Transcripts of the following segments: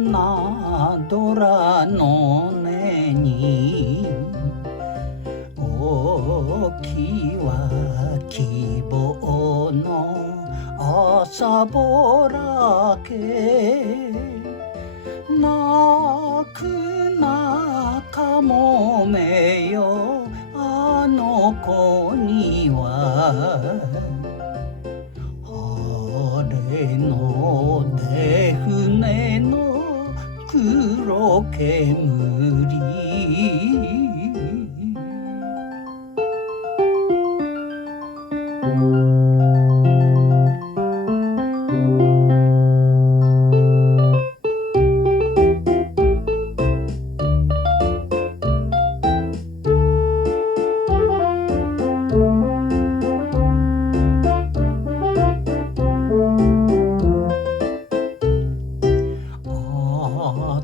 な空の根に大きは希望の朝ぼらけ泣くなかもめよあの子には晴れの出船の黒煙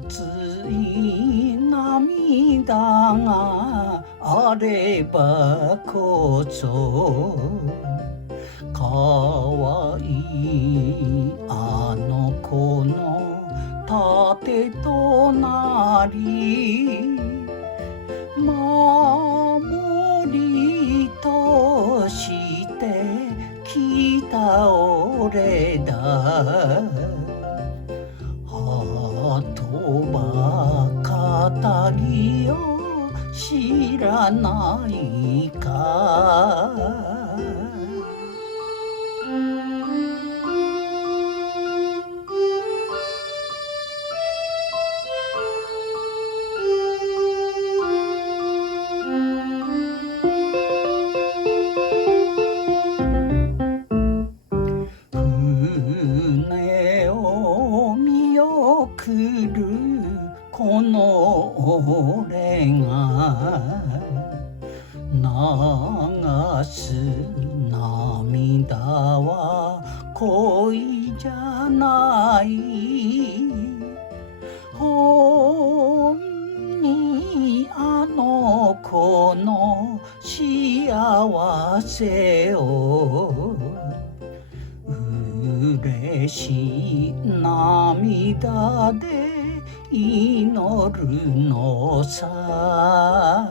熱い涙があればこそかわいいあの子の盾となり守りとしてきた俺だ言葉仇を知らないか船を見送るこの俺が流す涙は恋じゃないほんにあの子の幸せを嬉しい涙で祈るのさ